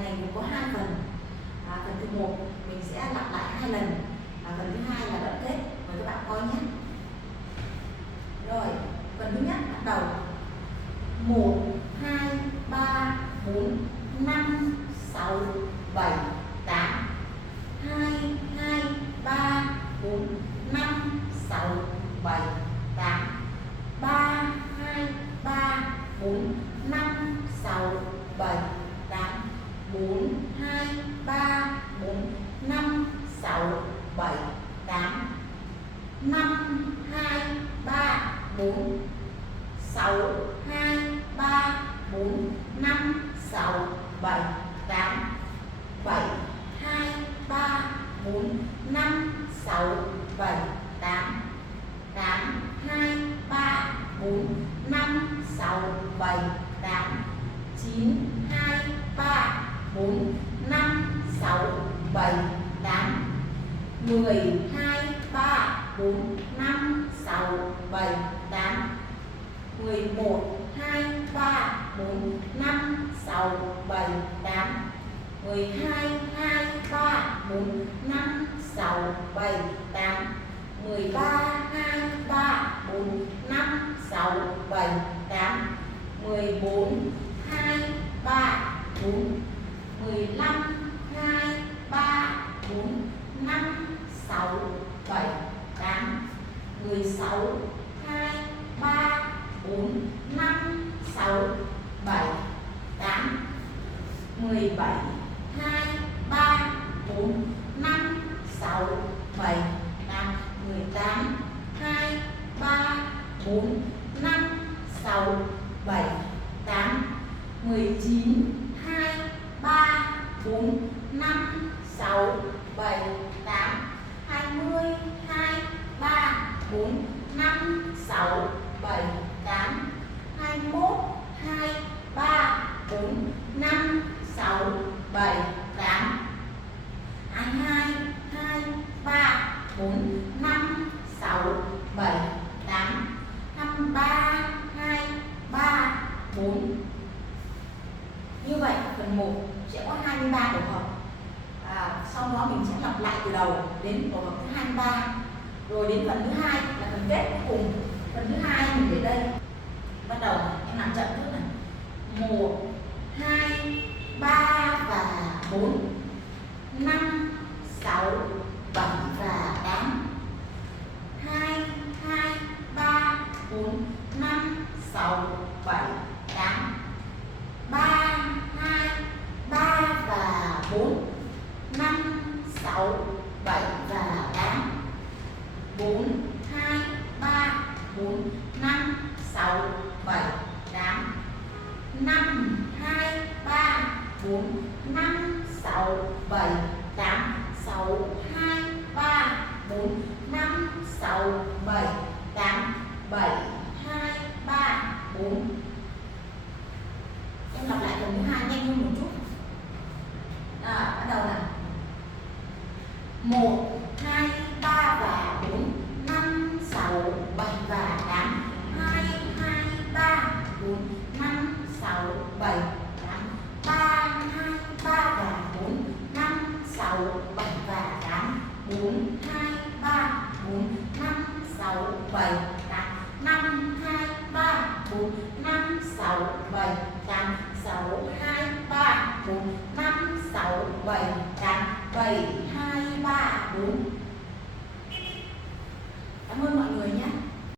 bài này cũng có 2 phần. Phần thứ 1 mình sẽ lặp lại 2 lần. Phần thứ 2 là đoạn kết. Mời các bạn coi nhé. Rồi, phần thứ nhất bắt đầu. 1, 2, 3, 4, 5, 6, 7, 8. 2, 2, 3, 4, 5, 6, 7, 8. 3, 2, 3, 4, 5, 6, 7, 8. 4, 2, 3, 4, 5, 6, 7, 8. 5, 2, 3, 4, 6, 2, 3, 4, 5, 6, 7, 8. 7, 2, 3, 4, 5, 6, 7, 8. 8, 2, 3, 4, 5, 6, 7, 8. 9, 2, 3, 4, 5, 6, 7, 8. 10, 2, 3, 4, 5, 6, 7, 8. 11, 2, 3, 4, 5, 6, 7, 8. 12, 2, 3, 4, 5, 6, 7, 8. 13, 2, 3, 4, 5, 6, 7, 8. 14, 2, 3, 4. 15, 2, 3, 4, 5, 6, 7, 8. 16, 2, 3, 4, 5, 6, 7, 8. 17, 2, 3, 4, 5, 6, 7, 8. 18, 2, 3, 4, 5, 6, 7, 8. 19, 2, 3, 4, 5, 6, 7, 8. 20, 2, 3, 4, 5, 6, 7, 8. 21, 2, 3, 4, 5, 6, 7, 8. 22, 2, 3, 4, 5, 6, 7, 8. 23, 2, 3, 4. Như vậy phần 1 sẽ có 23 tổ hợp. Sau đó mình sẽ lặp lại từ đầu đến tổ hợp thứ 23. Rồi đến phần thứ 2 là phần kết cuối cùng. Phần thứ 2 mình để đây. Bắt đầu em làm chậm trước này. 1, 2, 3 và 4. 5, 6, 7 và 8. 2, 2, 3, 4, 5, 6, 7, 8. 3, 2, 3 và 4. 5, 6, 7 và 8. 4, 2, 3, 4, 5, 6, 7, 8. 5, 2, 3, 4, 5, 6, 7, 8. 6, 2, 3, 4, 5, 6, 7, 8. 7, 2, 3, 4. Em lặp lại phần thứ 2 nhanh hơn một chút. Bắt đầu nào. 1, 2, 3 và 4. 5, 6, 7 và 8. 2, 2, 3, 4, 5, 6, 7, 8. 3, 2, 3 và 4. 5, 6, 7 và 8. 4, 2, 3, 4, 5, 6, 7, 8. 5, 2, 3, 4, 5, 6, 7, 8. 6, 2, 3, 4, 5, 6, 7, 8. 7, 2, 3, 4.